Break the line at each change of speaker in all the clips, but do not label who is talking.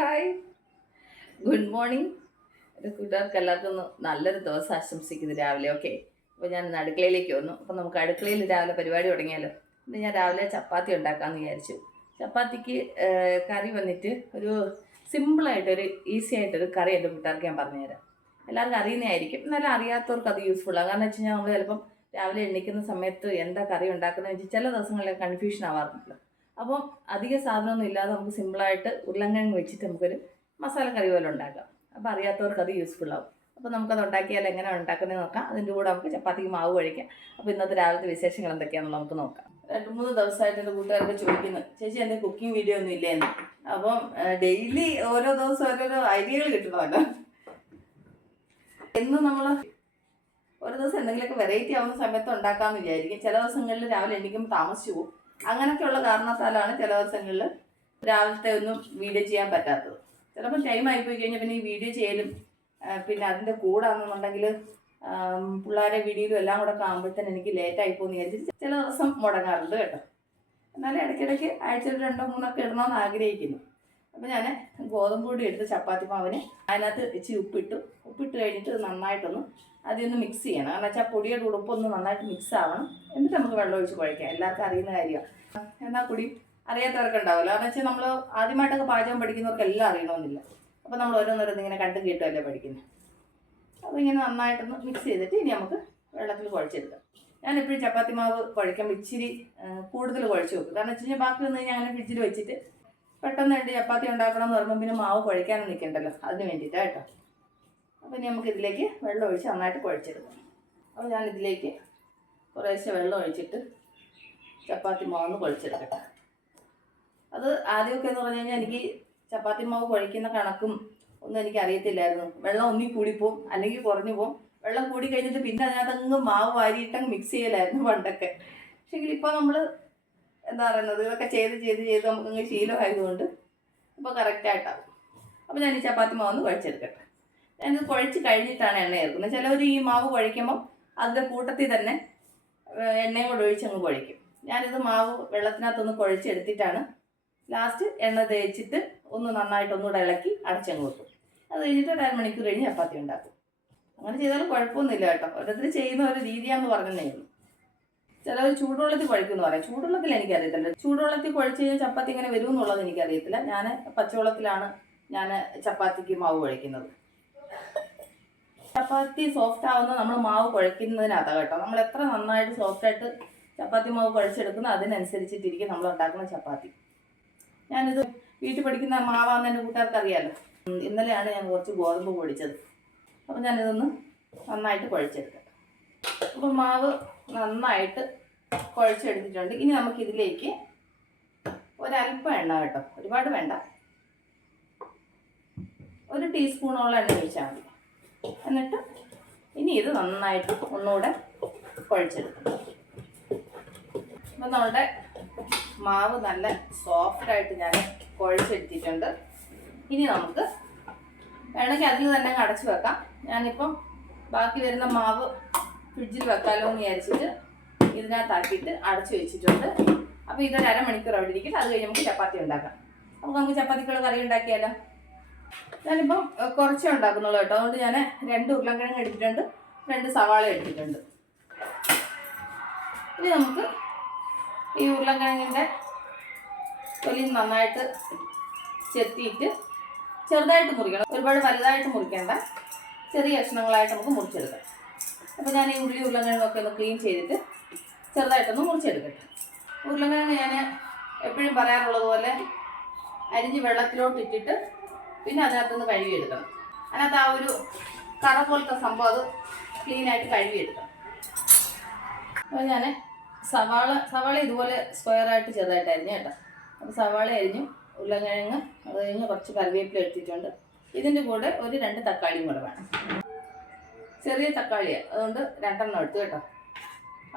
Hi. Good morning. എന്റെ കൂട്ടുകാർക്ക് എല്ലാവർക്കും നല്ലൊരു ദിവസം ആശംസിക്കുന്നു രാവിലെ ഓക്കെ? അപ്പോൾ ഞാൻ അടുക്കളയിലേക്ക് വന്നു. അപ്പോൾ നമുക്ക് അടുക്കളയിൽ രാവിലെ പരിപാടി തുടങ്ങിയാലോ? ഇന്ന് ഞാൻ രാവിലെ ചപ്പാത്തി ഉണ്ടാക്കാമെന്ന് വിചാരിച്ചു. ചപ്പാത്തിക്ക് കറി വന്നിട്ട് ഒരു സിമ്പിളായിട്ടൊരു ഈസി ആയിട്ടൊരു കറി എന്റെ കൂട്ടുകാർക്ക് ഞാൻ പറഞ്ഞുതരാം എല്ലാവർക്കും അറിയുന്നതായിരിക്കും. എന്നാലും അറിയാത്തവർക്ക് അത് യൂസ്ഫുള്ളാണ് കാരണം വെച്ച് കഴിഞ്ഞാൽ നമ്മൾ ചിലപ്പം രാവിലെ എണ്ണിക്കുന്ന സമയത്ത് എന്താ കറി ഉണ്ടാക്കുന്നത് വെച്ചാൽ ചില ദിവസങ്ങളിൽ കൺഫ്യൂഷൻ ആവാറുണ്ടല്ലോ. അപ്പം അധിക സാധനമൊന്നും ഇല്ലാതെ നമുക്ക് സിമ്പിളായിട്ട് ഉരുളങ്കിഴങ്ങ് വെച്ചിട്ട് നമുക്കൊരു മസാല കറി പോലെ ഉണ്ടാക്കാം. അപ്പോൾ അറിയാത്തവർക്ക് അത് യൂസ്ഫുൾ ആവും. അപ്പോൾ നമുക്കത് ഉണ്ടാക്കിയാൽ എങ്ങനെയാണ് ഉണ്ടാക്കുന്നത് നോക്കാം. അതിന്റെ കൂടെ നമുക്ക് ചപ്പാത്തിക്ക് മാവ് കഴിക്കാം. അപ്പോൾ ഇന്നത്തെ രാവിലത്തെ വിശേഷങ്ങൾ എന്തൊക്കെയാണെന്ന് നമുക്ക് നോക്കാം. രണ്ട് മൂന്ന് ദിവസമായിട്ട് എന്റെ കൂട്ടുകാരൊക്കെ ചോദിക്കുന്നു ചേച്ചി എന്റെ കുക്കിംഗ് വീഡിയോ ഒന്നും ഇല്ലേന്ന്. അപ്പം ഡെയിലി ഓരോ ദിവസം ഓരോരോ ഐഡിയകൾ കിട്ടണമല്ലോ എന്നും നമ്മൾ ഓരോ ദിവസം എന്തെങ്കിലുമൊക്കെ വെറൈറ്റി ആവുന്ന സമയത്ത് ഉണ്ടാക്കാമെന്ന് വിചാരിക്കും. ചില ദിവസങ്ങളിൽ രാവിലെ എണീക്കുമ്പോൾ താമസിച്ചു പോകും അങ്ങനെയൊക്കെയുള്ള കാരണത്താലാണ് ചില ദിവസങ്ങളിൽ രാവിലത്തെ ഒന്നും വീഡിയോ ചെയ്യാൻ പറ്റാത്തത്. ചിലപ്പോൾ ടൈം ആയിപ്പോയി കഴിഞ്ഞാൽ പിന്നെ ഈ വീഡിയോ ചെയ്യലും പിന്നെ അതിന്റെ കൂടാണെന്നുണ്ടെങ്കിൽ പിള്ളേരെ വീഡിയോയിലും എല്ലാം കൂടെ കാണുമ്പോഴത്തേന് എനിക്ക് ലേറ്റ് പോകുന്ന വിചാരിച്ചിട്ട് ചില ദിവസം മുടങ്ങാറുണ്ട് കേട്ടോ. എന്നാലും ഇടയ്ക്കിടയ്ക്ക് ആഴ്ചയിൽ രണ്ടോ മൂന്നൊക്കെ ഇടണമെന്ന് ആഗ്രഹിക്കുന്നു. അപ്പോൾ ഞാൻ ഗോതമ്പ് പൊടി എടുത്ത് ചപ്പാത്തി മാവിന് അതിനകത്ത് ഇച്ചിരി ഉപ്പിട്ടു. ഉപ്പിട്ട് കഴിഞ്ഞിട്ട് നന്നായിട്ടൊന്ന് ഒന്ന് മിക്സ് ചെയ്യണം. കാരണം വെച്ചാൽ പൊടിയുടെ ഉടുപ്പൊന്ന് നന്നായിട്ട് മിക്സ് ആവണം. എന്നിട്ട് നമുക്ക് വെള്ളം ഒഴിച്ച് കുഴയ്ക്കാം. എല്ലാവർക്കും അറിയുന്ന കാര്യമാണ് എന്നാൽ കൂടി അറിയാത്തവർക്ക് ഉണ്ടാവില്ല കാരണം വെച്ചാൽ നമ്മൾ ആദ്യമായിട്ടൊക്കെ പാചകം പഠിക്കുന്നവർക്ക് എല്ലാം അറിയണമെന്നില്ല. അപ്പോൾ നമ്മൾ ഓരോന്നോരോന്ന് ഇങ്ങനെ കണ്ടും കേട്ടുമല്ലേ പഠിക്കുന്നത് അപ്പോൾ ഇങ്ങനെ നന്നായിട്ടൊന്ന് മിക്സ് ചെയ്തിട്ട് ഇനി നമുക്ക് വെള്ളത്തിൽ കുഴച്ചെടുക്കാം. ഞാൻ എപ്പോഴും ചപ്പാത്തി മാവ് കുഴക്കുമ്പോൾ ഇച്ചിരി കൂടുതൽ കുഴച്ച് വെക്കും. കാരണം വെച്ച് കഴിഞ്ഞാൽ ബാക്കി വന്നു കഴിഞ്ഞാൽ അങ്ങനെ ഫ്രിഡ്ജിൽ വെച്ചിട്ട് പെട്ടെന്ന് രണ്ട് ചപ്പാത്തി ഉണ്ടാക്കണം എന്ന് പറയുമ്പോൾ പിന്നെ മാവ് കുഴക്കാനും നിൽക്കണ്ടല്ലോ അതിന് വേണ്ടിയിട്ടാണ് കേട്ടോ. അപ്പോൾ ഇനി നമുക്ക് ഇതിലേക്ക് വെള്ളം ഒഴിച്ച് നന്നായിട്ട് കുഴച്ചെടുക്കാം. അപ്പോൾ ഞാൻ ഇതിലേക്ക് കുറേശ്ശെ വെള്ളം ഒഴിച്ചിട്ട് ചപ്പാത്തി മാവൊന്ന് കുഴച്ചെടുക്കട്ടെ. അത് ആദ്യമൊക്കെ എന്ന് പറഞ്ഞു കഴിഞ്ഞാൽ എനിക്ക് ചപ്പാത്തി മാവ് കുഴക്കുന്ന കണക്കും ഒന്നും എനിക്ക് അറിയത്തില്ലായിരുന്നു വെള്ളം ഒന്നി കൂടിപ്പോവും അല്ലെങ്കിൽ കുറഞ്ഞു പോവും. വെള്ളം കൂടി കഴിഞ്ഞിട്ട് പിന്നെ അതിനകത്തങ്ങ് മാവ് വാരിയിട്ടങ്ങ് മിക്സ് ചെയ്യലായിരുന്നു പണ്ടൊക്കെ. പക്ഷേങ്കിൽ ഇപ്പോൾ നമ്മൾ എന്താ പറയുന്നത് ഇതൊക്കെ ചെയ്ത് ചെയ്ത് ചെയ്ത് നമുക്കങ്ങ് ശീലമായതുകൊണ്ട് ഇപ്പോൾ കറക്റ്റായിട്ടാവും അപ്പോൾ ഞാൻ ഈ ചപ്പാത്തി മാവ് ഒന്ന് കുഴച്ചെടുക്കട്ടെ. ഞാനിത് കുഴച്ച് കഴിഞ്ഞിട്ടാണ് എണ്ണ ചേർക്കുന്നത്. ചിലവർ ഈ മാവ് കുഴയ്ക്കുമ്പോൾ അതിന്റെ കൂട്ടത്തിൽ തന്നെ എണ്ണയും കൂടെ ഒഴിച്ച് അങ്ങ് കുഴയ്ക്കും. ഞാനിത് മാവ് വെള്ളത്തിനകത്തൊന്ന് കുഴച്ചെടുത്തിട്ടാണ് ലാസ്റ്റ് എണ്ണ തേച്ചിട്ട് ഒന്ന് നന്നായിട്ട് ഒന്നുകൂടെ ഇളക്കി അടച്ചങ്ങ് വെക്കും. അത് കഴിഞ്ഞിട്ട് ഒരു അരമണിക്കൂർ കഴിഞ്ഞ് ചപ്പാത്തി ഉണ്ടാക്കും. അങ്ങനെ ചെയ്താലും കുഴപ്പമൊന്നുമില്ല കേട്ടോ. ഓരോരുത്തർ ചെയ്യുന്ന ഒരു രീതിയാന്ന് പറഞ്ഞതേ ഉള്ളൂ. ചിലവർ ചൂടുവെള്ളത്തിൽ കുഴക്കുമെന്ന് പറയാം. ചൂടുവെള്ളത്തിൽ എനിക്കറിയത്തില്ല. ചൂടുവെള്ളത്തിൽ കുഴച്ച് കഴിഞ്ഞാൽ ചപ്പാത്തി ഇങ്ങനെ വരുമെന്നുള്ളത് എനിക്കറിയത്തില്ല. ഞാൻ പച്ചവെള്ളത്തിലാണ് ഞാൻ ചപ്പാത്തിക്ക് മാവ് കുഴക്കുന്നത് ചപ്പാത്തി സോഫ്റ്റ് ആവുന്ന നമ്മൾ മാവ് കുഴക്കുന്നതിനകത്താണ് കേട്ടോ. നമ്മൾ എത്ര നന്നായിട്ട് സോഫ്റ്റായിട്ട് ചപ്പാത്തി മാവ് കുഴച്ചെടുക്കുന്നു അതിനനുസരിച്ചിട്ടിരിക്കും നമ്മൾ ഉണ്ടാക്കുന്ന ചപ്പാത്തി. ഞാനിത് വീട്ടിൽ പഠിക്കുന്ന മാവാന്ന് എന്റെ കൂട്ടുകാർക്ക് അറിയാമല്ലോ ഇന്നലെയാണ് ഞാൻ കുറച്ച് ഗോതമ്പ് പൊടിച്ചത്. അപ്പം ഞാനിതൊന്ന് നന്നായിട്ട് കുഴച്ചെടുക്കാം. അപ്പം മാവ് നന്നായിട്ട് കുഴച്ചെടുത്തിട്ടുണ്ട്. ഇനി നമുക്കിതിലേക്ക് ഒരല്പം എണ്ണ കേട്ടോ. ഒരുപാട് വേണ്ട. ഒരു ടീസ്പൂണോളം എണ്ണ ഒഴിച്ചാൽ മതി. എന്നിട്ട് ഇനി ഇത് നന്നായിട്ട് ഒന്നുകൂടെ കുഴച്ചെടുക്കും. അപ്പം നമ്മളുടെ മാവ് നല്ല സോഫ്റ്റായിട്ട് ഞാൻ കുഴച്ചെടുത്തിട്ടുണ്ട്. ഇനി നമുക്ക് വേണമെങ്കിൽ അതിൽ തന്നെ അടച്ചു വെക്കാം. ഞാനിപ്പം ബാക്കി വരുന്ന മാവ് ഫ്രിഡ്ജിൽ വെക്കാമല്ലോ എന്ന് വിചാരിച്ചിട്ട് ഇതിനകത്താക്കിയിട്ട് അടച്ചു വെച്ചിട്ടുണ്ട്. അപ്പോൾ ഇതൊരു അരമണിക്കൂർ അവിടെ ഇരിക്കട്ടെ. അത് കഴിഞ്ഞ് നമുക്ക് ചപ്പാത്തി ഉണ്ടാക്കാം. അപ്പോൾ നമുക്ക് ചപ്പാത്തിക്കുള്ള കറി ഉണ്ടാക്കിയാലോ? ഞാനിപ്പം കുറച്ചേ ഉണ്ടാക്കുന്നുള്ളൂ കേട്ടോ. അതുകൊണ്ട് ഞാൻ രണ്ട് ഉരുളക്കിഴങ്ങ് എടുത്തിട്ടുണ്ട് രണ്ട് സവാള എടുത്തിട്ടുണ്ട്. ഇനി നമുക്ക് ഈ ഉരുളക്കിഴങ്ങിന്റെ തൊലി നന്നായിട്ട് ചെത്തിയിട്ട് ചെറുതായിട്ട് മുറിക്കണം. ഒരുപാട് വലുതായിട്ട് മുറിക്കേണ്ട. ചെറിയ കഷ്ണങ്ങളായിട്ട് നമുക്ക് മുറിച്ചെടുക്കാം. അപ്പോൾ ഞാൻ ഈ ഉള്ളി ഉരുളക്കിഴങ്ങൊക്കെ ഒന്ന് ക്ലീൻ ചെയ്തിട്ട് ചെറുതായിട്ടൊന്ന് മുറിച്ചെടുക്കട്ടെ. ഉരുളക്കിഴങ്ങ് ഞാൻ എപ്പോഴും പറയാറുള്ളത് പോലെ അരിഞ്ഞ് വെള്ളത്തിലോട്ട് ഇട്ടിട്ട് പിന്നെ അതിനകത്തുനിന്ന് കഴുകിയെടുക്കണം. അതിനകത്ത് ആ ഒരു കറ പോലത്തെ സംഭവം അത് ക്ലീനായിട്ട് കഴുകിയെടുക്കണം. അപ്പോൾ ഞാൻ സവാള സവാള ഇതുപോലെ സ്ക്വയറായിട്ട് ചെറുതായിട്ട് അരിഞ്ഞു കേട്ടോ. അപ്പോൾ സവാള അരിഞ്ഞു ഉരുളക്കിഴങ്ങ് അത് കഴിഞ്ഞ് കുറച്ച് കറിവേപ്പില എടുത്തിട്ടുണ്ട്. ഇതിന്റെ കൂടെ ഒരു രണ്ട് തക്കാളിയും കൂടെ വേണം. ചെറിയ തക്കാളിയാണ് അതുകൊണ്ട് രണ്ടെണ്ണം എടുത്തു കേട്ടോ.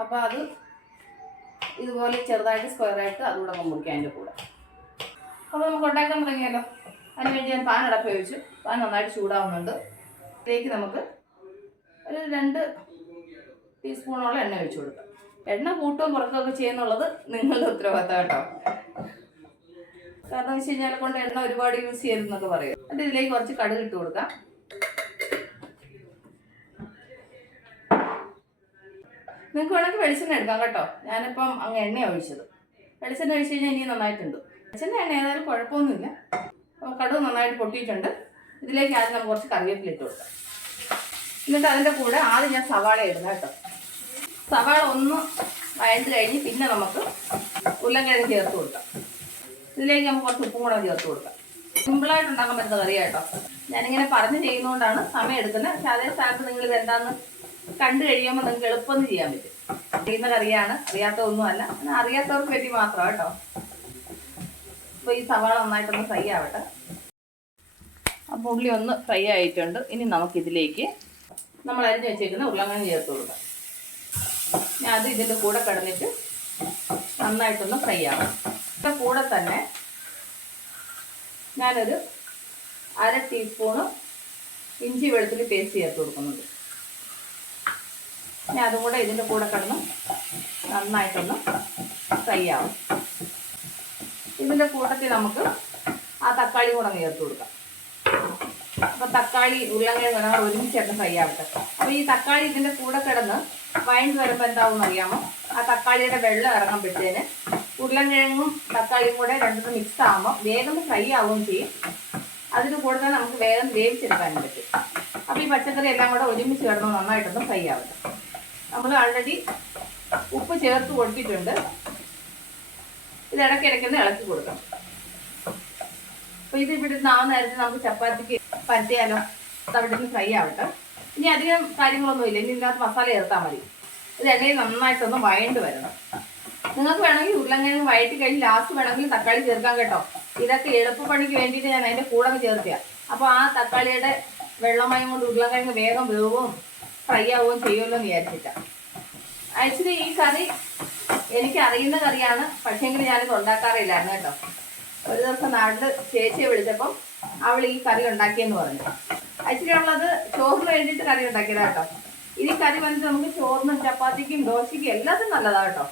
അപ്പോൾ അത് ഇതുപോലെ ചെറുതായിട്ട് സ്ക്വയറായിട്ട് അതുകൂടെ മുറിക്കാം അതിന്റെ കൂടെ. അപ്പോൾ നമുക്ക് ഉണ്ടാക്കാൻ തുടങ്ങിയാലോ അതിനുവേണ്ടി ഞാൻ പാൻ അടപ്പ് വെച്ചു പാൻ നന്നായിട്ട് ചൂടാവുന്നുണ്ട്. ഇതിലേക്ക് നമുക്ക് ഒരു രണ്ട് ടീസ്പൂണോളം എണ്ണ ഒഴിച്ചു കൊടുക്കാം. എണ്ണ കൂട്ടുകയും കുറക്കുകയൊക്കെ ചെയ്യുന്നുള്ളത് നിങ്ങളുടെ ഉത്തരവാദിത്തം കേട്ടോ. കാരണം വെച്ച് കഴിഞ്ഞാൽ കൊണ്ട് എണ്ണ ഒരുപാട് യൂസ് ചെയ്യരുതെന്നൊക്കെ പറയും. എന്നിട്ട് ഇതിലേക്ക് കുറച്ച് കടുക് ഇട്ട് കൊടുക്കാം. നിങ്ങൾക്ക് വേണമെങ്കിൽ വെളിച്ചെണ്ണ എടുക്കാം കേട്ടോ. ഞാനിപ്പം അങ്ങ് എണ്ണ ഒഴിച്ചത്. വെളിച്ചെണ്ണ ഒഴിച്ച് കഴിഞ്ഞാൽ ഇനി നന്നായിട്ടുണ്ട്. വെളിച്ചെണ്ണ എണ്ണ ഏതായാലും കുഴപ്പമൊന്നുമില്ല. കടുക് നന്നായിട്ട് പൊട്ടിയിട്ടുണ്ട്. ഇതിലേക്ക് ആദ്യം നമുക്ക് കുറച്ച് കറിവേപ്പില ഇട്ട് കൊടുക്കാം. എന്നിട്ട് അതിന്റെ കൂടെ ആദ്യം ഞാൻ സവാള ഇടുന്നത് കേട്ടോ. സവാള ഒന്ന് വഴണ്ട് കഴിഞ്ഞ് പിന്നെ നമുക്ക് ഉരുളക്കിഴങ്ങ് ചേർത്ത് കൊടുക്കാം. ഇതിലേക്ക് നമുക്ക് കുറച്ച് ഉപ്പും കൂടെ ചേർത്ത് കൊടുക്കാം. സിമ്പിളായിട്ട് ഉണ്ടാക്കാൻ പറ്റുന്ന കറിയാ കേട്ടോ. ഞാനിങ്ങനെ പറഞ്ഞ് ചെയ്യുന്നതുകൊണ്ടാണ് സമയം എടുക്കുന്നത്. പക്ഷെ അതേ സ്ഥാനത്ത് നിങ്ങൾ ഇത് എന്താന്ന് കണ്ടു കഴിയുമ്പോൾ നിങ്ങൾക്ക് എളുപ്പം ചെയ്യാൻ പറ്റും. ചെയ്യുന്ന കറിയാണ്. അറിയാത്തതൊന്നുമല്ല. അറിയാത്തവർക്ക് വേണ്ടി മാത്രം കേട്ടോ. അപ്പോൾ ഈ സവാള നന്നായിട്ടൊന്ന് ഫ്രൈ ആവട്ടെ. അപ്പോൾ ഉള്ളി ഒന്ന് ഫ്രൈ ആയിട്ടുണ്ട്. ഇനി നമുക്കിതിലേക്ക് നമ്മൾ അരിഞ്ഞ് വെച്ചേക്കുന്ന ഉരുളക്കിഴങ്ങ് ചേർത്ത് കൊടുക്കാം. ഞാൻ അത് ഇതിന്റെ കൂടെ കിടന്നിട്ട് നന്നായിട്ടൊന്ന് ഫ്രൈ ആവാം ഇതിന്റെ കൂടെ തന്നെ ഞാനൊരു അര ടീസ്പൂണ് ഇഞ്ചി വെളുത്തുള്ളി പേസ്റ്റ് ചേർത്ത് കൊടുക്കുന്നുണ്ട്. ഞാൻ അതും കൂടെ ഇതിന്റെ കൂടെ കിടന്ന് നന്നായിട്ടൊന്ന് ഫ്രൈ ആവും ഇതിന്റെ കൂട്ടത്തിൽ നമുക്ക് ആ തക്കാളി കൂടെ നേർത്ത് കൊടുക്കാം. അപ്പോൾ തക്കാളി ഉരുളക്കിഴങ്ങ് നമ്മൾ ഒരുമിച്ചേർന്ന് ഫ്രൈ ആവട്ടെ അപ്പോൾ ഈ തക്കാളി ഇതിന്റെ കൂടെ കിടന്ന് വഴണ്ട് വരുമ്പോൾ എന്താവും അറിയാമോ? ആ തക്കാളിയുടെ വെള്ളം ഇറങ്ങുമ്പോഴത്തേന് ഉരുളങ്കിഴങ്ങും തക്കാളിയും കൂടെ രണ്ടും മിക്സ് ആകുമ്പോൾ വേഗം ഫ്രൈ ആവുകയും ചെയ്യും. അതിന് കൂടുതൽ നമുക്ക് വേഗം വേവിച്ചെടുക്കാനും പറ്റും. അപ്പോൾ ഈ പച്ചക്കറി എല്ലാം കൂടെ ഒരുമിച്ച് കിടന്ന് നന്നായിട്ടൊന്ന് ഫ്രൈ ആവട്ടെ. നമ്മൾ ആൾറെഡി ഉപ്പ് ചേർത്ത് കൊടുത്തിട്ടുണ്ട്. ഇത് ഇടയ്ക്കിടയ്ക്കൊന്ന് ഇളക്കി കൊടുക്കണം. അപ്പോൾ ഇത് ഇവിടെ നാളെ നേരത്തെ നമുക്ക് ചപ്പാത്തിക്ക് അത് അവിടെ ഫ്രൈ ആവട്ടെ. ഇനി അധികം കാര്യങ്ങളൊന്നും ഇല്ല. ഇനി ഇതിനകത്ത് മസാല ചേർത്താൽ മതി. ഇത് എണ്ണയിൽ നന്നായിട്ടൊന്ന് വഴണ്ട് വരണം. നിങ്ങൾക്ക് വേണമെങ്കിൽ ഉരുളക്കിഴങ്ങ് വഴറ്റി കഴിഞ്ഞ് ലാസ്റ്റ് വേണമെങ്കിൽ തക്കാളി ചേർക്കാം കേട്ടോ. ഇതൊക്കെ എളുപ്പപ്പണിക്ക് വേണ്ടിയിട്ട് ഞാൻ അതിന്റെ കൂടെ ചേർത്തിയാ. അപ്പോൾ ആ തക്കാളിയുടെ വെള്ളമയം കൊണ്ട് ഉരുളക്കിഴങ്ങ് വേഗം വേവും ഫ്രൈ ആവുകയും ചെയ്യുമല്ലോ എന്ന് വിചാരിച്ചിട്ടാണ് ആക്ച്വലി ഈ കറി എനിക്ക് അറിയുന്ന കറിയാണ് പക്ഷേങ്കിൽ ഞാനിത് ഉണ്ടാക്കാറില്ലായിരുന്നു കേട്ടോ. ഒരു ദിവസം നാട്ടിൽ ചേച്ചിയെ വിളിച്ചപ്പം അവൾ ഈ കറി ഉണ്ടാക്കിയെന്ന് പറഞ്ഞു. ആക്ച്വലി ഉള്ളത് ചോറിന് വേണ്ടിയിട്ട് കറി ഉണ്ടാക്കിയതാ കേട്ടോ. ഈ കറി വന്നിട്ട് നമുക്ക് ചോറിനും ചപ്പാത്തിക്കും ദോശയ്ക്കും എല്ലാത്തിനും നല്ലതാണ് കേട്ടോ.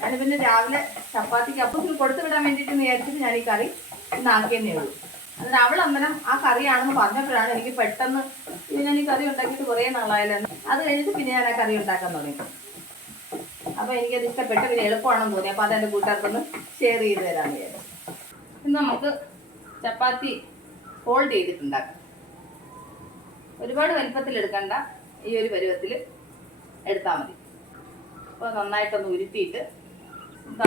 ഞാൻ പിന്നെ രാവിലെ ചപ്പാത്തിക്ക് അപ്പത്തിന് കൊടുത്തു വിടാൻ വേണ്ടിയിട്ട് വിചാരിച്ചിട്ട് ഞാൻ ഈ കറി ഇന്ന് ആക്കിയെന്നേ ഉള്ളൂ. എന്നിട്ട് അവൾ അന്നേരം ആ കറിയാണെന്ന് പറഞ്ഞപ്പോഴാണ് എനിക്ക് പെട്ടെന്ന് ഇനി ഞാൻ ഈ കറി ഉണ്ടാക്കിയിട്ട് കുറേ നാളായാലും അത് കഴിഞ്ഞിട്ട് പിന്നെ ഞാൻ ആ കറി ഉണ്ടാക്കാൻ തുടങ്ങി. അപ്പോൾ എനിക്കത് ഇഷ്ടപ്പെട്ട്. പിന്നെ എളുപ്പമാണെന്ന് തോന്നി. അപ്പോൾ അതെന്റെ കൂട്ടുകാർക്കൊന്ന് ഷെയർ ചെയ്ത് തരാമെന്ന് വിചാരിച്ചു. ഇന്ന് നമുക്ക് ചപ്പാത്തി ഫോൾഡ് ചെയ്തിട്ടുണ്ടാക്കാം. ഒരുപാട് വലിപ്പത്തിൽ എടുക്കണ്ട. ഈ ഒരു പരുവത്തിൽ എടുത്താൽ മതി. അപ്പോൾ നന്നായിട്ടൊന്ന് ഉരുത്തിയിട്ട്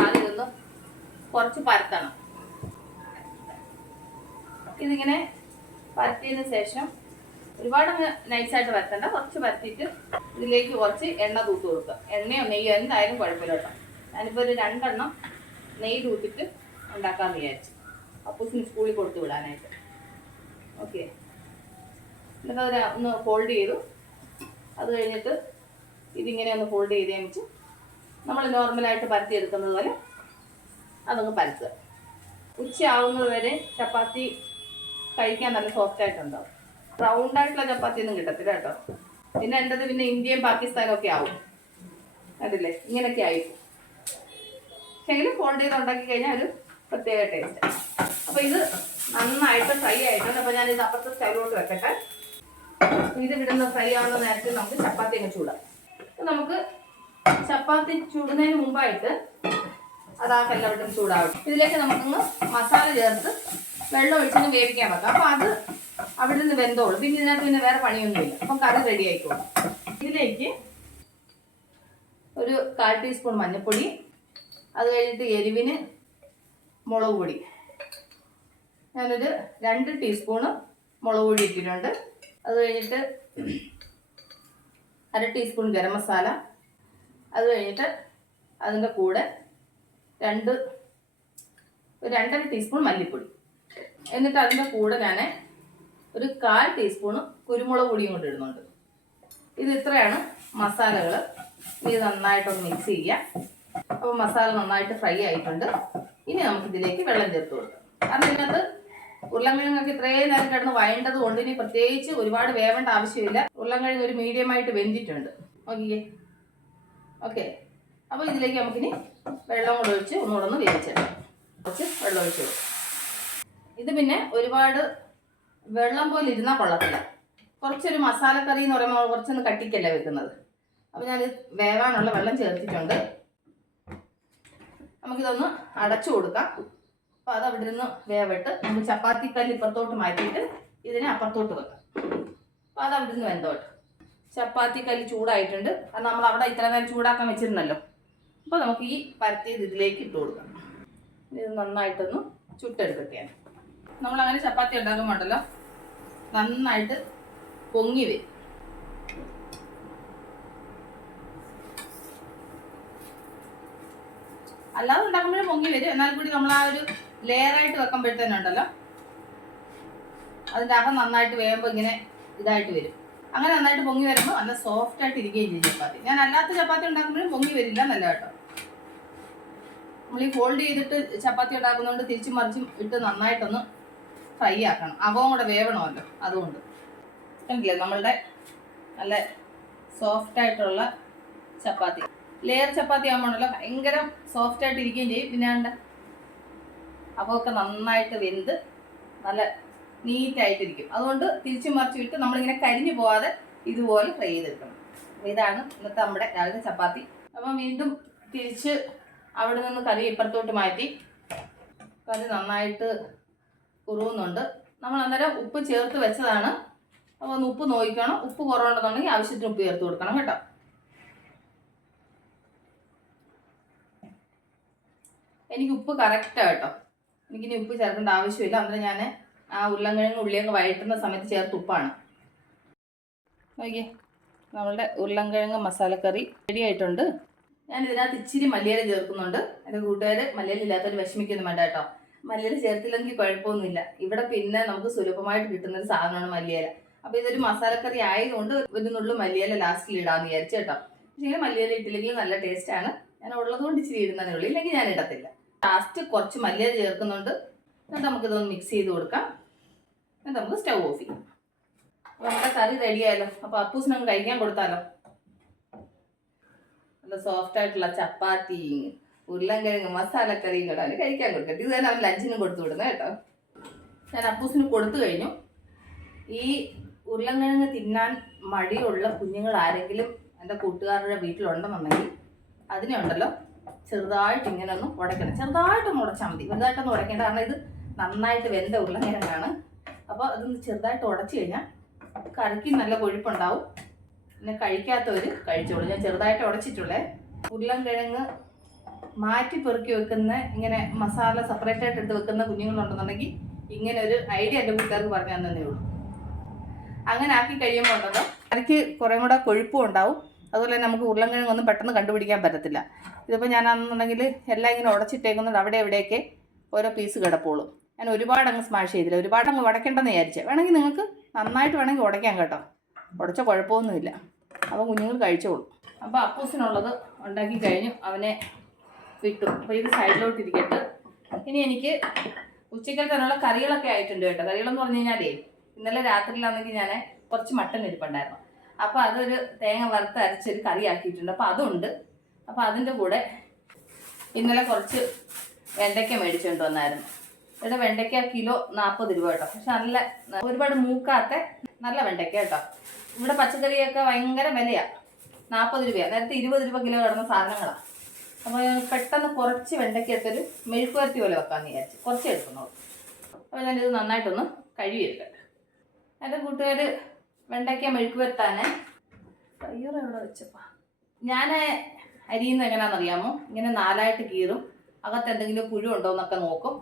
ആദ്യം കുറച്ച് പരത്തണം. ഇതിങ്ങനെ പരത്തിയതിന് ശേഷം ഒരുപാട് നൈസായിട്ട് വരത്തണ്ട. കുറച്ച് വരത്തിയിട്ട് ഇതിലേക്ക് കുറച്ച് എണ്ണ തൂത്ത് കൊടുക്കുക. എണ്ണയോ നെയ്യോ എന്തായാലും കുഴപ്പമില്ല കേട്ടോ. ഞാനിപ്പോൾ ഒരു രണ്ടെണ്ണം നെയ്യ് തൂത്തിട്ട് ഉണ്ടാക്കാമെന്ന് വിചാരിച്ചു. അപ്പൂസിന് സ്കൂളിൽ കൊടുത്തു വിടാനായിട്ട്. ഓക്കെ എന്നിട്ട് അത് ഒന്ന് ഫോൾഡ് ചെയ്തു. അത് കഴിഞ്ഞിട്ട് ഇതിങ്ങനെ ഒന്ന് ഫോൾഡ് ചെയ്ത് വെച്ച് നമ്മൾ നോർമലായിട്ട് പരത്തി എടുക്കുന്നത് പോലെ അതങ്ങ് പരത്തുക. ഉച്ചയാവുന്നത് വരെ ചപ്പാത്തി കഴിക്കാൻ നല്ല സോഫ്റ്റ് ആയിട്ടുണ്ടാവും. റൗണ്ട് ആയിട്ടുള്ള ചപ്പാത്തി ഒന്നും കിട്ടത്തില്ല കേട്ടോ. പിന്നെ എന്റെത് പിന്നെ ഇന്ത്യയും പാകിസ്ഥാനും ഒക്കെ ആവും. കണ്ടില്ലേ? ഇങ്ങനെയൊക്കെ ആയി എങ്കിലും ഫോൾഡ് ചെയ്ത് ഉണ്ടാക്കി കഴിഞ്ഞാൽ ഒരു പ്രത്യേക ടേസ്റ്റ് അപ്പോൾ ഇത് നന്നായിട്ട് ഫ്രൈ ആയിട്ടുണ്ട്. അപ്പോൾ ഞാൻ ഇത് അപ്പുറത്തെ സ്റ്റൈലോട്ട് വെക്കട്ടെ. ഇത് വിടുന്ന ഫ്രൈ ആവുന്ന നേരത്തെ നമുക്ക് ചപ്പാത്തി അങ്ങ് ചൂടാം. അപ്പോൾ നമുക്ക് ചപ്പാത്തി ചൂടുന്നതിന് മുമ്പായിട്ട് അത് ആ കല്ലവട്ടം ചൂടാവും ഇതിലേക്ക് നമുക്കൊന്ന് മസാല ചേർത്ത് വെള്ളം ഒഴിച്ചൊന്ന് വേവിക്കാൻ വെക്കാം. അപ്പോൾ അത് അവിടെ നിന്ന് വെന്തോളും. പിന്നെ ഇതിനകത്ത് പിന്നെ വേറെ പണിയൊന്നുമില്ല. അപ്പം കറി റെഡി ആയിക്കോളും. ഇതിലേക്ക് ഒരു കാൽ ടീസ്പൂൺ മഞ്ഞൾപ്പൊടി അത് കഴിഞ്ഞിട്ട് എരിവിന് മുളക് പൊടി. ഞാനൊരു രണ്ട് ടീസ്പൂണ് മുളക് പൊടി ഇട്ടിട്ടുണ്ട്. അത് കഴിഞ്ഞിട്ട് അര ടീസ്പൂൺ ഗരം മസാല. അത് കഴിഞ്ഞിട്ട് അതിന്റെ കൂടെ രണ്ട് രണ്ടര ടീസ്പൂൺ മല്ലിപ്പൊടി. എന്നിട്ട് അതിന്റെ കൂടെ ഞാൻ ഒരു കാൽ ടീസ്പൂണ് കുരുമുളക് പൊടിയും കൊണ്ട് ഇടുന്നുണ്ട്. ഇത് ഇത്രയാണ് മസാലകൾ. ഇത് നന്നായിട്ടൊന്ന് മിക്സ് ചെയ്യാം. അപ്പോൾ മസാല നന്നായിട്ട് ഫ്രൈ ആയിട്ടുണ്ട്. ഇനി നമുക്ക് ഇതിലേക്ക് വെള്ളം ചേർത്ത് കൊടുക്കാം. അതിനകത്ത് ഉരുളൻകിഴങ്ങൊക്കെ ഇത്രയും നേരം കിടന്ന് വയണ്ടത് കൊണ്ട് ഇനി പ്രത്യേകിച്ച് ഒരുപാട് വേവേണ്ട ആവശ്യമില്ല. ഉരുളൻകിഴങ്ങ് ഒരു മീഡിയം ആയിട്ട് വെന്തിട്ടുണ്ട്. Okay okay. അപ്പോൾ ഇതിലേക്ക് നമുക്കിനി വെള്ളം കൂടെ ഒഴിച്ച് ഒന്നുകൂടെ ഒന്ന് വേവിച്ചെടുക്കാം. കുറച്ച് വെള്ളം ഒഴിച്ച് കൊടുക്കാം. ഇത് പിന്നെ ഒരുപാട് വെള്ളം പോലെ ഇരുന്നാൽ കൊള്ളത്തില്ല. കുറച്ചൊരു മസാലക്കറി എന്ന് പറയുമ്പോൾ കുറച്ചൊന്ന് കട്ടിക്കല്ലേ വെക്കുന്നത്. അപ്പോൾ ഞാൻ വേവാനുള്ള വെള്ളം ചേർത്തിട്ടുണ്ട്. നമുക്കിതൊന്ന് അടച്ചു കൊടുക്കാം. അപ്പോൾ അത് അവിടെ നിന്ന് വേവിട്ട് നമുക്ക് ചപ്പാത്തി കല്ല് ഇപ്പുറത്തോട്ട് മാറ്റിയിട്ട് ഇതിനെ അപ്പുറത്തോട്ട് വെക്കാം. അപ്പോൾ അത് അവിടെ നിന്ന് വെന്തോട്ട്. ചപ്പാത്തി കല്ല് ചൂടായിട്ടുണ്ട്. അത് നമ്മൾ അവിടെ ഇത്ര നേരം ചൂടാക്കാൻ വെച്ചിരുന്നല്ലോ. അപ്പോൾ നമുക്ക് ഈ പരത്തിയത് ഇതിലേക്ക് ഇട്ട് കൊടുക്കാം. ഇത് നന്നായിട്ടൊന്ന് ചുട്ടെടുക്കുകയാണ് നമ്മളങ്ങനെ ചപ്പാത്തി ഉണ്ടാക്കുമ്പോണ്ടല്ലോ. നന്നായിട്ട് പൊങ്ങി വരും. അല്ലാതെ ഉണ്ടാക്കുമ്പോഴും പൊങ്ങി വരും. എന്നാൽ കൂടി നമ്മൾ ആ ഒരു ലെയറായിട്ട് വെക്കുമ്പോഴത്തേനുണ്ടല്ലോ അതിന്റെ അകം നന്നായിട്ട് വേകുമ്പോൾ ഇങ്ങനെ ഇതായിട്ട് വരും. അങ്ങനെ നന്നായിട്ട് പൊങ്ങി വരുമ്പോൾ നല്ല സോഫ്റ്റ് ആയിട്ട് ഇരിക്കുകയും ചെയ്യും ചപ്പാത്തി. ഞാൻ അല്ലാത്ത ചപ്പാത്തി ഉണ്ടാക്കുമ്പോഴും പൊങ്ങി വരില്ല നല്ല കേട്ടോ. നമ്മൾ ഈ ഫോൾഡ് ചെയ്തിട്ട് ചപ്പാത്തി ഉണ്ടാക്കുന്നതുകൊണ്ട് തിരിച്ചും മറിച്ചും ഇട്ട് നന്നായിട്ടൊന്ന് ഫ്രൈ ആക്കണം. അകവും കൂടെ വേവണമല്ലോ അതുകൊണ്ട്. കണ്ടില്ലേ? നമ്മളുടെ നല്ല സോഫ്റ്റ് ആയിട്ടുള്ള ചപ്പാത്തി. ലെയർ ചപ്പാത്തി ആകുമ്പോഴല്ലോ ഭയങ്കര സോഫ്റ്റ് ആയിട്ട് ഇരിക്കുകയും ചെയ്യും. പിന്നെ ഉണ്ട് അകമൊക്കെ നന്നായിട്ട് വെന്ത് നല്ല നീറ്റായിട്ടിരിക്കും അതുകൊണ്ട് തിരിച്ചു മറിച്ച് വിട്ട് നമ്മളിങ്ങനെ കരിഞ്ഞു പോവാതെ ഇതുപോലെ ഫ്രൈ ചെയ്തെടുക്കണം. അപ്പോൾ ഇതാണ് ഇന്നത്തെ നമ്മുടെ രാവിലെ ചപ്പാത്തി. അപ്പം വീണ്ടും തിരിച്ച് അവിടെ നിന്ന് കറി ഇപ്പുറത്തോട്ട് മാറ്റി. കറി നന്നായിട്ട് കുറുവുന്നുണ്ട് നമ്മൾ അന്നേരം ഉപ്പ് ചേർത്ത് വെച്ചതാണ്. അപ്പോൾ ഒന്ന് ഉപ്പ് നോക്കിക്കണം. ഉപ്പ് കുറവുണ്ടെന്നുണ്ടെങ്കിൽ ആവശ്യത്തിന് ഉപ്പ് ചേർത്ത് കൊടുക്കണം കേട്ടോ. എനിക്ക് ഉപ്പ് കറക്റ്റാണ് കേട്ടോ. എനിക്കിനി ഉപ്പ് ചേർക്കേണ്ട ആവശ്യമില്ല. അന്നേരം ഞാൻ ആ ഉരുളൻകിഴങ്ങ് ഉള്ളിയൊക്കെ വഴറ്റുന്ന സമയത്ത് ചേർത്ത് ഉപ്പാണ്. നോക്കിയേ. നമ്മളുടെ ഉരുളൻകിഴങ്ങ് മസാലക്കറി റെഡി ആയിട്ടുണ്ട്. ഞാൻ ഇതിനകത്ത് ഇച്ചിരി മല്ലിയില ചേർക്കുന്നുണ്ട്. എന്റെ കൂട്ടുകാർ മല്ലിയില ഇല്ലാത്തവർ വിഷമിക്കുന്നു വേണ്ട കേട്ടോ. മല്ലിയില ചേർത്തില്ലെങ്കിൽ കുഴപ്പമൊന്നുമില്ല. ഇവിടെ പിന്നെ നമുക്ക് സുലഭമായിട്ട് കിട്ടുന്ന ഒരു സാധനമാണ് മല്ലിയില. അപ്പോൾ ഇതൊരു മസാലക്കറി ആയതുകൊണ്ട് ഒരു നുള്ളു മല്ലിയില ലാസ്റ്റിൽ ഇടാമെന്ന് വിചാരിച്ചു കേട്ടോ. പക്ഷേ മല്ലിയില ഇട്ടില്ലെങ്കിൽ നല്ല ആണ്. ഞാൻ ഉള്ളതുകൊണ്ട് ഇച്ചിരി ഇടുന്നതേ ഉള്ളൂ. ഇല്ലെങ്കിൽ ഞാൻ ഇടത്തില്ല. ലാസ്റ്റ് കുറച്ച് മല്ലിയില ചേർക്കുന്നുണ്ട്. എന്നിട്ട് നമുക്കിതൊന്ന് മിക്സ് ചെയ്ത് കൊടുക്കാം. എന്നിട്ട് നമുക്ക് സ്റ്റൗ ഓഫ് ചെയ്യാം. അപ്പോൾ നമ്മുടെ കറി റെഡിയായല്ലോ അപ്പോൾ നമുക്ക് കഴിക്കാൻ കൊടുത്താലോ? നല്ല സോഫ്റ്റ് ആയിട്ടുള്ള ചപ്പാത്തി. ഉരുളൻകിഴങ്ങ് മസാലക്കറിയും കൂടെ അവന് കഴിക്കാൻ കൊടുക്കട്ടെ. ഇത് തന്നെ അവൻ ലഞ്ചിനും കൊടുത്തു വിടുന്നത് കേട്ടോ. ഞാൻ അപ്പൂസിന് കൊടുത്തു കഴിഞ്ഞു. ഈ ഉരുളൻകിഴങ്ങ് തിന്നാൻ മടിയുള്ള കുഞ്ഞുങ്ങൾ ആരെങ്കിലും എന്റെ കൂട്ടുകാരുടെ വീട്ടിലുണ്ടെന്നുണ്ടെങ്കിൽ അതിനെ ഉണ്ടല്ലോ ചെറുതായിട്ട് ഇങ്ങനെ ഒന്ന് ഉടയ്ക്കണം. ചെറുതായിട്ടൊന്ന് ഉടച്ചാൽ മതി. വലുതായിട്ടൊന്ന് ഉടയ്ക്കേണ്ട. കാരണം ഇത് നന്നായിട്ട് വെന്ത ഉരുളങ്ങിഴങ്ങാണ് അപ്പോൾ അതൊന്ന് ചെറുതായിട്ട് ഉടച്ചു കഴിഞ്ഞാൽ കറിക്ക് നല്ല കൊഴുപ്പുണ്ടാവും. പിന്നെ കഴിക്കാത്തവർ കഴിച്ചോളൂ. ഞാൻ ചെറുതായിട്ട് ഉടച്ചിട്ടുള്ളേ. ഉരുളൻകിഴങ്ങ് മാറ്റി പെറുക്കി വെക്കുന്ന ഇങ്ങനെ മസാല സെപ്പറേറ്റ് ആയിട്ട് എടുത്ത് വെക്കുന്ന കുഞ്ഞുങ്ങളുണ്ടെന്നുണ്ടെങ്കിൽ ഇങ്ങനെ ഒരു ഐഡിയ എന്റെ കൂട്ടുകാർക്ക് പറഞ്ഞു തന്നേ ഉള്ളൂ. അങ്ങനെ ആക്കി കഴിയുമ്പോൾ ഉണ്ടല്ലോ കറിക്ക് കുറേ കൂടെ കൊഴുപ്പും ഉണ്ടാവും. അതുപോലെ തന്നെ നമുക്ക് ഉരുളൻകിഴങ്ങൊന്നും പെട്ടെന്ന് കണ്ടുപിടിക്കാൻ പറ്റത്തില്ല. ഇതിപ്പോൾ ഞാനാണെന്നുണ്ടെങ്കിൽ എല്ലാം ഇങ്ങനെ ഉടച്ചിട്ടേക്കുന്നുണ്ട് അവിടെ എവിടെയൊക്കെ ഓരോ പീസ് കിടപ്പുള്ളൂ. ഞാൻ ഒരുപാട് അങ്ങ് സ്മാഷ് ചെയ്തില്ല. ഒരുപാട് അങ്ങ് ഉടയ്ക്കേണ്ടെന്ന് വിചാരിച്ചു. വേണമെങ്കിൽ നിങ്ങൾക്ക് നന്നായിട്ട് വേണമെങ്കിൽ ഉടയ്ക്കാം കേട്ടോ. ഉടച്ച കുഴപ്പമൊന്നുമില്ല. അപ്പോൾ കുഞ്ഞുങ്ങൾ കഴിച്ചോളൂ. അപ്പോൾ അപ്പൂസിനുള്ളത് ഉണ്ടാക്കി കഴിഞ്ഞു. അവനെ വിട്ടു. അപ്പോൾ ഇത് സൈഡിലോട്ട് ഇരിക്കട്ടെ ഇനി എനിക്ക് ഉച്ചക്കലത്തേനുള്ള കറികളൊക്കെ ആയിട്ടുണ്ട് കേട്ടോ. കറികളെന്ന് പറഞ്ഞു കഴിഞ്ഞാലേ ഇന്നലെ രാത്രിയിലാണെങ്കിൽ ഞാൻ കുറച്ച് മട്ടൻ ഇരിപ്പുണ്ടായിരുന്നു. അപ്പോൾ അതൊരു തേങ്ങ വറുത്ത് അരച്ചൊരു കറി ആക്കിയിട്ടുണ്ട്. അപ്പോൾ അതുണ്ട്. അപ്പോൾ അതിന്റെ കൂടെ ഇന്നലെ കുറച്ച് വെണ്ടയ്ക്ക മേടിച്ചുകൊണ്ട് വന്നായിരുന്നു. ഇവിടെ വെണ്ടയ്ക്ക കിലോ നാൽപ്പത് രൂപ കേട്ടോ. പക്ഷെ നല്ല ഒരുപാട് മൂക്കാത്ത നല്ല വെണ്ടയ്ക്ക കേട്ടോ. ഇവിടെ പച്ചക്കറിയൊക്കെ ഭയങ്കര വിലയാണ് നാൽപ്പത് രൂപയാണ് നേരത്തെ ഇരുപത് രൂപ കിലോ കിടന്ന സാധനങ്ങളാണ് അപ്പോൾ ഞാൻ പെട്ടെന്ന് കുറച്ച് വെണ്ടയ്ക്കകത്തൊരു മെഴുക്ക് വരത്തി പോലെ വെക്കാമെന്ന് വിചാരിച്ചു കുറച്ച് എടുക്കുന്നു അപ്പോൾ ഞാനിത് നന്നായിട്ടൊന്ന് കഴുകിയെടുക്കട്ടെ. എന്റെ കൂട്ടുകാർ വെണ്ടയ്ക്ക മെഴുക്ക് വരത്താനെ കയ്യൂർ എവിടെ വെച്ചപ്പാ? ഞാൻ അരിയുന്ന എങ്ങനെയാണെന്നറിയാമോ ഇങ്ങനെ നാലായിട്ട് കീറും. അകത്ത് എന്തെങ്കിലും പുഴു ഉണ്ടോ എന്നൊക്കെ നോക്കും.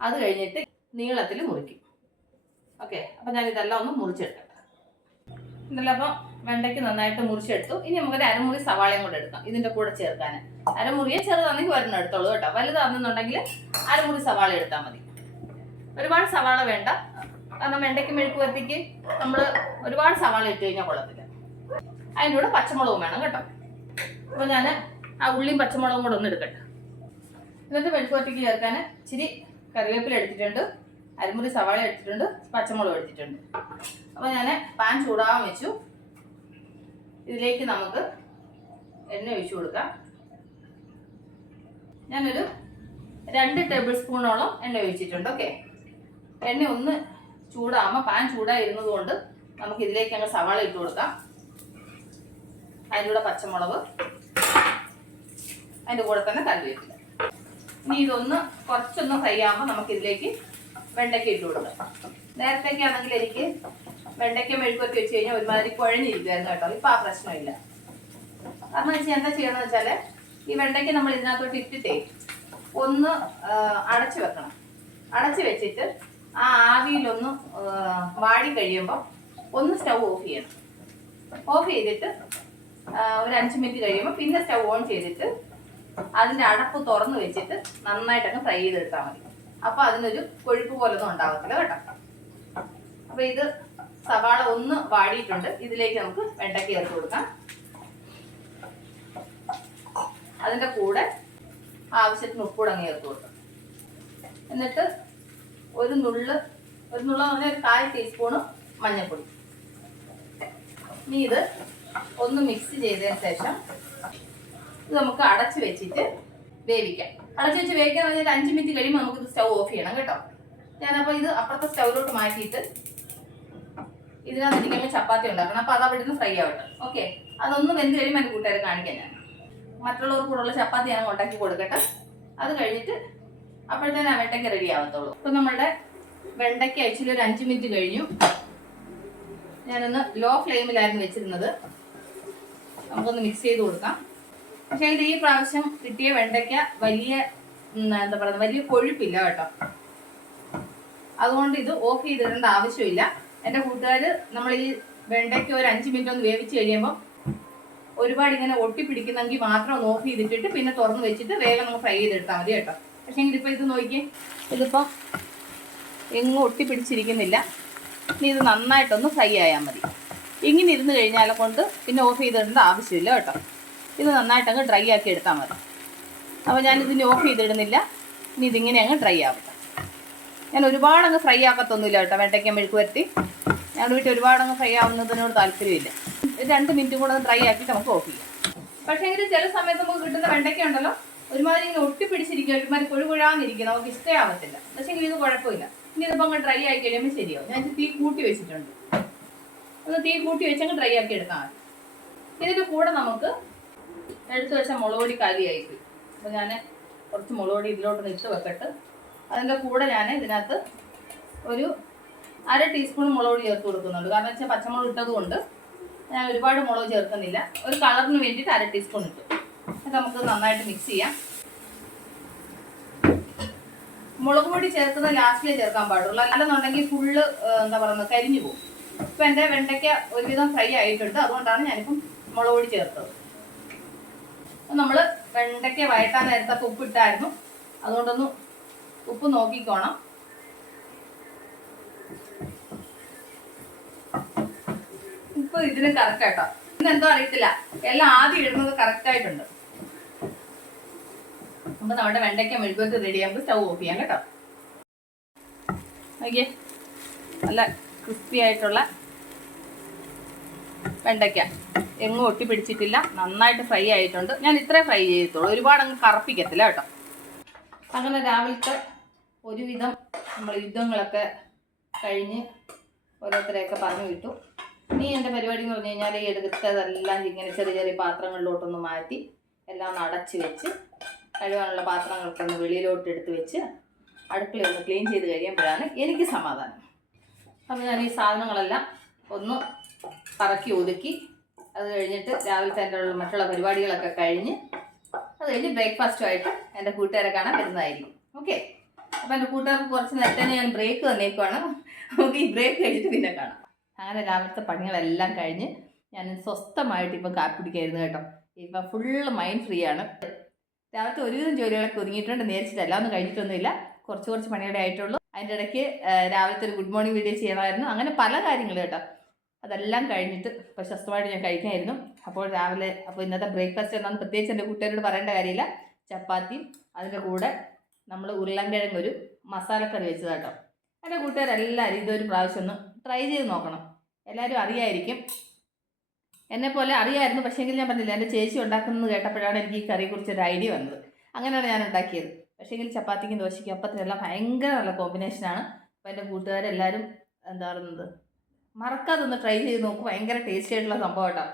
അത് കഴിഞ്ഞിട്ട് നീളത്തിൽ മുറിക്കും. ഓക്കെ അപ്പം ഞാൻ ഇതെല്ലാം ഒന്ന് മുറിച്ചെടുക്കട്ടെ. ഇതെല്ലാം അപ്പം വെണ്ടയ്ക്ക് നന്നായിട്ട് മുറിച്ചെടുത്തു. ഇനി നമുക്കൊരു അരമുറി സവാളയും കൂടെ എടുക്കാം. ഇതിന്റെ കൂടെ ചേർക്കാൻ അരമുറിയെ ചെറുതാണെങ്കിൽ ഒരെണ്ണം എടുത്തോളൂ കേട്ടോ. വലുതാണെന്നുണ്ടെങ്കിൽ അരമുറി സവാള എടുത്താൽ മതി. ഒരുപാട് സവാള വേണ്ട. കാരണം വെണ്ടയ്ക്ക് മെഴുക്ക് വരത്തിക്ക് നമ്മൾ ഒരുപാട് സവാള ഇട്ട് കഴിഞ്ഞാൽ കൊള്ളത്തില്ല. അതിന്റെ കൂടെ പച്ചമുളകും വേണം കേട്ടോ. അപ്പോൾ ഞാൻ ആ ഉള്ളിയും പച്ചമുളകും കൂടെ ഒന്ന് എടുക്കട്ടെ. എന്നിട്ട് വരട്ടിക്ക് ചേർക്കാൻ ഇച്ചിരി കറിവേപ്പില എടുത്തിട്ടുണ്ട്. അരിമുറി സവാള എടുത്തിട്ടുണ്ട്. പച്ചമുളക് എടുത്തിട്ടുണ്ട്. അപ്പോൾ ഞാൻ പാൻ ചൂടാവാൻ വെച്ചു. ഇതിലേക്ക് നമുക്ക് എണ്ണ ഒഴിച്ചു കൊടുക്കാം. ഞാനൊരു രണ്ട് ടേബിൾ സ്പൂണോളം എണ്ണ ഒഴിച്ചിട്ടുണ്ട് ഓക്കെ എണ്ണ ഒന്ന് ചൂടാകുമ്പോൾ പാൻ ചൂടായിരുന്നത് കൊണ്ട് നമുക്ക് ഇതിലേക്ക് അങ്ങ് സവാള ഇട്ട് കൊടുക്കാം. അതിന്റെ കൂടെ പച്ചമുളക് അതിന്റെ കൂടെ തന്നെ കറിവേപ്പില. ഇനി ഇതൊന്ന് കുറച്ചൊന്ന് ഫ്രൈ ആകുമ്പോൾ നമുക്ക് ഇതിലേക്ക് വെണ്ടയ്ക്ക ഇട്ട് കൊടുക്കാം. നേരത്തേക്കാണെങ്കിൽ എനിക്ക് വെണ്ടയ്ക്ക മെഴുക്കൊക്കെ വെച്ച് കഴിഞ്ഞാൽ ഒരുമാതിരി കുഴഞ്ഞിരിക്കുമായിരുന്നു കേട്ടോ. ഇപ്പം ആ പ്രശ്നമില്ല. കാരണം വെച്ചാൽ എന്താ ചെയ്യണമെന്ന് വെച്ചാൽ ഈ വെണ്ടയ്ക്ക നമ്മൾ ഇതിനകത്തോട്ട് ഇട്ടിട്ടേ ഒന്ന് അടച്ചു വെക്കണം. അടച്ചു വെച്ചിട്ട് ആ ആവിയിലൊന്ന് വാടി കഴിയുമ്പോൾ ഒന്ന് സ്റ്റൗ ഓഫ് ചെയ്യണം. ഓഫ് ചെയ്തിട്ട് ഒരു അഞ്ച് മിനിറ്റ് കഴിയുമ്പോൾ പിന്നെ സ്റ്റൗ ഓൺ ചെയ്തിട്ട് അതിന്റെ അടപ്പ് തുറന്ന് വെച്ചിട്ട് നന്നായിട്ടങ്ങ് ഫ്രൈ ചെയ്തെടുത്താൽ മതി. അപ്പോൾ അതിനൊരു കൊഴുപ്പ് പോലൊന്നും ഉണ്ടാവത്തില്ല കേട്ടോ. അപ്പോൾ ഇത് സവാള ഒന്ന് വാടിയിട്ടുണ്ട്. ഇതിലേക്ക് നമുക്ക് വെണ്ടയ്ക്ക ചേർത്ത് കൊടുക്കാം. അതിന്റെ കൂടെ ആവശ്യത്തിന് ഉപ്പൂടെ അങ്ങ് ചേർത്ത് കൊടുക്കാം. എന്നിട്ട് ഒരു നുള്ള് ഒരു നുള്ള പറഞ്ഞാൽ ഒരു കാൽ ടീസ്പൂണ് മഞ്ഞൾപ്പൊടി. ഇനി ഇത് ഒന്ന് മിക്സ് ചെയ്തതിന് ശേഷം ഇത് നമുക്ക് അടച്ച് വെച്ചിട്ട് വേവിക്കാം. അടച്ച് വെച്ച് വേവിക്കാൻ പറഞ്ഞാൽ അഞ്ച് മിനിറ്റ് കഴിയുമ്പോൾ നമുക്ക് ഇത് സ്റ്റൗ ഓഫ് ചെയ്യണം കേട്ടോ. ഞാനപ്പോൾ ഇത് അപ്പുറത്തെ സ്റ്റൗവിലോട്ട് മാറ്റിയിട്ട് ഇതിനകത്ത് എനിക്കങ്ങനെ ചപ്പാത്തി ഉണ്ടാക്കണം. അപ്പോൾ അത് അവിടെ നിന്ന് ഫ്രൈ ആവട്ടെ. ഓക്കെ അതൊന്ന് വെന്ത് കഴിയുമ്പോൾ എന്റെ കൂട്ടുകാരെ കാണിക്കാൻ ഞാൻ. മറ്റുള്ളവർക്ക് കൂടെ ഉള്ള ചപ്പാത്തി ഞാൻ ഉണ്ടാക്കി കൊടുക്കട്ടെ. അത് കഴിഞ്ഞിട്ട് അപ്പോഴത്തേനും ആ വെണ്ടയ്ക്ക റെഡി ആവത്തുള്ളൂ. ഇപ്പം നമ്മളുടെ വെണ്ടയ്ക്ക ആക്ച്വലി ഒരു അഞ്ച് മിനിറ്റ് കഴിഞ്ഞു. ഞാനൊന്ന് ലോ ഫ്ലെയിമിലായിരുന്നു വെച്ചിരുന്നത്. നമുക്കൊന്ന് മിക്സ് ചെയ്ത് കൊടുക്കാം. പക്ഷേ ഇത് ഈ പ്രാവശ്യം കിട്ടിയ വെണ്ടയ്ക്ക വലിയ എന്താ പറയുക വലിയ കൊഴുപ്പില്ല കേട്ടോ. അതുകൊണ്ട് ഇത് ഓഫ് ചെയ്തിടേണ്ട ആവശ്യമില്ല. എന്റെ കൂട്ടുകാർ നമ്മൾ ഈ വെണ്ടയ്ക്ക് ഒരു അഞ്ച് മിനിറ്റ് ഒന്ന് വേവിച്ച് കഴിയുമ്പോൾ ഒരുപാട് ഇങ്ങനെ ഒട്ടിപ്പിടിക്കുന്നെങ്കിൽ മാത്രം ഒന്ന് ഓഫ് ചെയ്തിട്ടിട്ട് പിന്നെ തുറന്ന് വെച്ചിട്ട് വേഗം നമ്മൾ ഫ്രൈ ചെയ്തെടുത്താൽ മതി കേട്ടോ. പക്ഷേ ഇതിപ്പോൾ ഇത് നോക്കി ഇതിപ്പം എങ്ങും ഒട്ടിപ്പിടിച്ചിരിക്കുന്നില്ല ഇനി ഇത് നന്നായിട്ടൊന്ന് ഫ്രൈ ആയാൽ മതി. ഇങ്ങനെ ഇരുന്ന് കഴിഞ്ഞാൽ കൊണ്ട് പിന്നെ ഓഫ് ചെയ്തിടേണ്ട ആവശ്യമില്ല കേട്ടോ. ഇത് നന്നായിട്ടങ്ങ് ഡ്രൈ ആക്കി എടുത്താൽ മതി. അപ്പോൾ ഞാനിതിന് ഓഫ് ചെയ്തിടുന്നില്ല. ഇനി ഇതിങ്ങനെ അങ്ങ് ഡ്രൈ ആവട്ടെ. ഞാൻ ഒരുപാട് അങ്ങ് ഫ്രൈ ആക്കത്തൊന്നുമില്ല കേട്ടോ വെണ്ടയ്ക്ക മെഴുക്ക് വരട്ടി ഞാൻ വീട്ടിൽ ഒരുപാടൊന്നും ഫ്രൈ ആവുന്നതിനോട് താല്പര്യമില്ല. ഒരു രണ്ട് മിനിറ്റും കൂടെ ഡ്രൈ ആക്കിയിട്ട് നമുക്ക് ഓഫ് ചെയ്യാം. പക്ഷേ എങ്കിൽ ചില സമയത്ത് നമുക്ക് കിട്ടുന്ന വെണ്ടയ്ക്ക ഉണ്ടല്ലോ ഒരുമാതിരി ഇങ്ങനെ ഒട്ടിപ്പിടിച്ചിരിക്കുക ഒരുമാതിരി കൊഴുകുഴാന്നിരിക്കും നമുക്ക് ഇഷ്ടമാവത്തില്ല പക്ഷേ ഇത് കുഴപ്പമില്ല. ഇനി ഇതിപ്പോൾ അങ്ങ് ഡ്രൈ ആക്കി കഴിയുമ്പോൾ ശരിയാവും. ഞാൻ തീ കൂട്ടി വെച്ചിട്ടുണ്ട്. ഒന്ന് തീ കൂട്ടി വെച്ചങ്ങ് ഡ്രൈ ആക്കി എടുക്കാൻ ഇതിന്റെ കൂടെ നമുക്ക് എടുത്തു വെച്ച മുളക് പൊടി കാലിയായിപ്പോയി അപ്പോൾ ഞാൻ കുറച്ച് മുളക് പൊടി ഇതിലോട്ട് ഇട്ട് വെക്കട്ട്. അതിന്റെ കൂടെ ഞാൻ ഇതിനകത്ത് ഒരു അര ടീസ്പൂൺ മുളക് പൊടി ചേർത്ത് കൊടുക്കുന്നുണ്ട്. കാരണം വെച്ചാൽ പച്ചമുളക് ഇട്ടത് കൊണ്ട് ഞാൻ ഒരുപാട് മുളക് ചേർക്കുന്നില്ല. ഒരു കളറിന് വേണ്ടിയിട്ട് അര ടീസ്പൂൺ ഇട്ടു. അത് നമുക്ക് നന്നായിട്ട് മിക്സ് ചെയ്യാം. മുളക് പൊടി ചേർക്കുന്നത് ലാസ്റ്റിലേ ചേർക്കാൻ പാടുള്ളൂ. അല്ലെന്നുണ്ടെങ്കിൽ ഫുള്ള് എന്താ പറയുന്നത് കരിഞ്ഞു പോകും. ഇപ്പം എന്റെ വെണ്ടയ്ക്ക ഒരുവിധം ഫ്രൈ ആയിട്ടുണ്ട്. അതുകൊണ്ടാണ് ഞാനിപ്പം മുളക് പൊടി ചേർത്തത്. നമ്മൾ വെണ്ടയ്ക്ക വയറ്റാൻ നേരത്തെ ഉപ്പ് ഇട്ടായിരുന്നു അതുകൊണ്ടൊന്ന് ഉപ്പ് നോക്കിക്കോണം. ഉപ്പ് ഇതിന് കറക്റ്റ് ഇന്ന് എന്തോ അറിയത്തില്ല. എല്ലാം ആദ്യം ഇടുന്നത് കറക്റ്റ് ആയിട്ടുണ്ട്. അപ്പൊ നമ്മുടെ വെണ്ടയ്ക്ക മെഴുകുവരട്ടി റെഡി ആകുമ്പോൾ സ്റ്റൗ ഓഫ് ചെയ്യാം കേട്ടോ. നോക്കിയേ. നല്ല ക്രിസ്പി ആയിട്ടുള്ള വെണ്ടയ്ക്ക. എങ്ങും ഒട്ടി പിടിച്ചിട്ടില്ല. നന്നായിട്ട് ഫ്രൈ ആയിട്ടുണ്ട്. ഞാൻ ഇത്രേ ഫ്രൈ ചെയ്തിട്ടുള്ളൂ ഒരുപാട് അങ്ങ് കറപ്പിക്കത്തില്ല കേട്ടോ. അങ്ങനെ രാവിലത്തെ ഒരുവിധം നമ്മൾ യുദ്ധങ്ങളൊക്കെ കഴിഞ്ഞ് ഓരോരുത്തരെയൊക്കെ പറഞ്ഞു വിട്ടു. ഇനി എന്റെ പരിപാടി എന്ന് പറഞ്ഞു കഴിഞ്ഞാൽ ഈ എടുത്തതെല്ലാം ഇങ്ങനെ ചെറിയ ചെറിയ പാത്രങ്ങളിലോട്ടൊന്ന് മാറ്റി എല്ലാം ഒന്ന് അടച്ച് വെച്ച് കഴുകാനുള്ള പാത്രങ്ങളൊക്കെ ഒന്ന് വെളിയിലോട്ട് എടുത്ത് വെച്ച് അടുക്കള ഒന്ന് ക്ലീൻ ചെയ്ത് കഴിയുമ്പോഴാണ് എനിക്ക് സമാധാനം. അപ്പോൾ ഞാൻ ഈ സാധനങ്ങളെല്ലാം ഒന്ന് പറക്കി ഒതുക്കി അത് കഴിഞ്ഞിട്ട് രാവിലത്തെ എന്റെ മറ്റുള്ള പരിപാടികളൊക്കെ കഴിഞ്ഞ് അത് കഴിഞ്ഞ് ബ്രേക്ക്ഫാസ്റ്റുമായിട്ട് എന്റെ കൂട്ടുകാരെ കാണാൻ വരുന്നതായിരിക്കും. ഓക്കെ അപ്പോൾ എന്റെ കൂട്ടുകാർക്ക് കുറച്ച് നേരത്തെ ഞാൻ ബ്രേക്ക് തന്നേക്കുവാണ്. നമുക്ക് ഈ ബ്രേക്ക് കഴിഞ്ഞിട്ട് പിന്നെ കാണാം. അങ്ങനെ രാവിലത്തെ പണികളെല്ലാം കഴിഞ്ഞ് ഞാൻ സ്വസ്ഥമായിട്ട് ഇപ്പം കാപ്പി പിടിക്കായിരുന്നു കേട്ടോ. ഇപ്പം ഫുള്ള് മൈൻഡ് ഫ്രീ ആണ്. രാവിലത്തെ ഒരുവിധം ജോലികളൊക്കെ ഒതുങ്ങിയിട്ടുണ്ട് നേരിച്ചിട്ടല്ല ഒന്നും കഴിഞ്ഞിട്ടൊന്നുമില്ല. കുറച്ച് കുറച്ച് പണിയുടെ ആയിട്ടുള്ളൂ. അതിന്റെ ഇടയ്ക്ക് രാവിലത്തെ ഒരു ഗുഡ് മോർണിംഗ് വീഡിയോ ചെയ്യണമായിരുന്നു അങ്ങനെ പല കാര്യങ്ങൾ കേട്ടോ. അതെല്ലാം കഴിഞ്ഞിട്ട് ഇപ്പോൾ സ്വസ്ഥമായിട്ട് ഞാൻ കഴിക്കായിരുന്നു. അപ്പോൾ രാവിലെ അപ്പോൾ ഇന്നത്തെ ബ്രേക്ക്ഫാസ്റ്റ് എന്നാന്ന് പ്രത്യേകിച്ച് എന്റെ കൂട്ടുകാരോട് പറയേണ്ട കാര്യമില്ല. ചപ്പാത്തി അതിന്റെ കൂടെ നമ്മൾ ഉരുളൻകിഴങ്ങ് ഒരു മസാലക്കറി വെച്ചത് കേട്ടോ എന്റെ കൂട്ടുകാരെല്ലാവരും ഇതൊരു പ്രാവശ്യം ഒന്ന് ട്രൈ ചെയ്ത് നോക്കണം. എല്ലാവരും അറിയായിരിക്കും. എന്നെപ്പോലെ അറിയായിരുന്നു പക്ഷേങ്കിൽ ഞാൻ പറഞ്ഞില്ല എന്റെ ചേച്ചി ഉണ്ടാക്കുന്നത് കേട്ടപ്പോഴാണ് എനിക്ക് ഈ കറിയെക്കുറിച്ച് ഒരു ഐഡിയ വന്നത്. അങ്ങനെയാണ് ഞാൻ ഉണ്ടാക്കിയത്. പക്ഷേങ്കിൽ ചപ്പാത്തിക്കും ദോശയ്ക്കും അപ്പത്തിനെല്ലാം ഭയങ്കര നല്ല കോമ്പിനേഷനാണ് അപ്പോൾ എന്റെ കൂട്ടുകാരെല്ലാവരും എന്താ പറയുന്നത് മറക്കാതെ ഒന്ന് ട്രൈ ചെയ്ത് നോക്കും. ഭയങ്കര ടേസ്റ്റി ആയിട്ടുള്ള സംഭവം കേട്ടോ.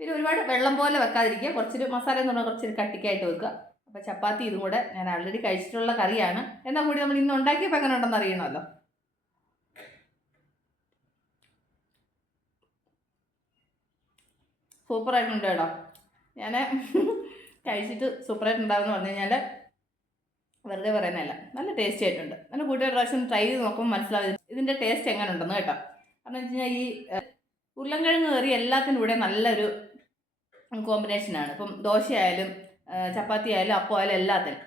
പിന്നെ ഒരുപാട് വെള്ളം പോലെ വെക്കാതിരിക്കുക. കുറച്ചൊരു മസാല എന്ന് പറഞ്ഞാൽ കുറച്ചൊരു കട്ടിക്കായിട്ട് വെക്കുക. അപ്പോൾ ചപ്പാത്തി ഇതും കൂടെ ഞാൻ ആൾറെഡി കഴിച്ചിട്ടുള്ള കറിയാണ്. എന്നാൽ കൂടി നമ്മൾ ഇന്ന് ഉണ്ടാക്കിയപ്പോൾ എങ്ങനെ ഉണ്ടെന്ന് അറിയണമല്ലോ. സൂപ്പറായിട്ടുണ്ട് കേട്ടോ ഞാൻ കഴിച്ചിട്ട് സൂപ്പറായിട്ടുണ്ടാവും എന്ന് പറഞ്ഞു കഴിഞ്ഞാൽ വെറുതെ പറയുന്നതല്ല നല്ല ടേസ്റ്റി ആയിട്ടുണ്ട്. നല്ല കൂട്ടുകാർ പ്രാവശ്യം ട്രൈ ചെയ്ത് നോക്കുമ്പോൾ മനസ്സിലാവും ഇതിന്റെ ടേസ്റ്റ് എങ്ങനെ ഉണ്ടെന്ന് കേട്ടോ. കാരണം വെച്ച് കഴിഞ്ഞാൽ ഈ ഉരുളൻകിഴങ്ങ് കറി എല്ലാത്തിനും കൂടെ നല്ലൊരു കോമ്പിനേഷനാണ് ഇപ്പം ദോശയായാലും ചപ്പാത്തി ആയാലും അപ്പം ആയാലും എല്ലാത്തിനും.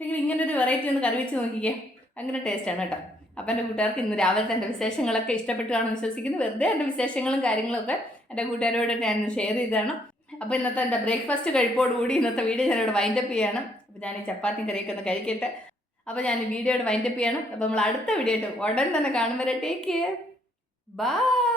പക്ഷേ ഇങ്ങനെ ഒരു വെറൈറ്റി ഒന്ന് കറി നോക്കിക്കേ അങ്ങനെ ടേസ്റ്റാണ് കേട്ടോ. അപ്പം എന്റെ കൂട്ടുകാർക്ക് ഇന്ന് രാവിലത്തെ എന്റെ വിശേഷങ്ങളൊക്കെ ഇഷ്ടപ്പെട്ടു കാണുമെന്ന് വിശ്വസിക്കുന്നു. വെറുതെ എന്റെ വിശേഷങ്ങളും കാര്യങ്ങളൊക്കെ എന്റെ കൂട്ടുകാരോട് ഞാൻ ഷെയർ ചെയ്തതാണ്. അപ്പോൾ ഇന്നത്തെ എന്റെ ബ്രേക്ക്ഫാസ്റ്റ് കഴിപ്പോടുകൂടി ഇന്നത്തെ വീഡിയോ ഞാനിവിടെ വൈൻഡപ്പ് ചെയ്യണം. അപ്പോൾ ഞാൻ ഈ ചപ്പാത്തി കറിയൊക്കെ ഒന്ന് കഴിക്കട്ടെ. അപ്പോൾ ഞാൻ ഈ വീഡിയോയുടെ വൈൻഡപ്പ് ചെയ്യണം. അപ്പോൾ നമ്മൾ അടുത്ത വീഡിയോ ആയിട്ട് ഉടൻ തന്നെ കാണുമ്പോൾ ടേക്ക് കെയർ ബൈ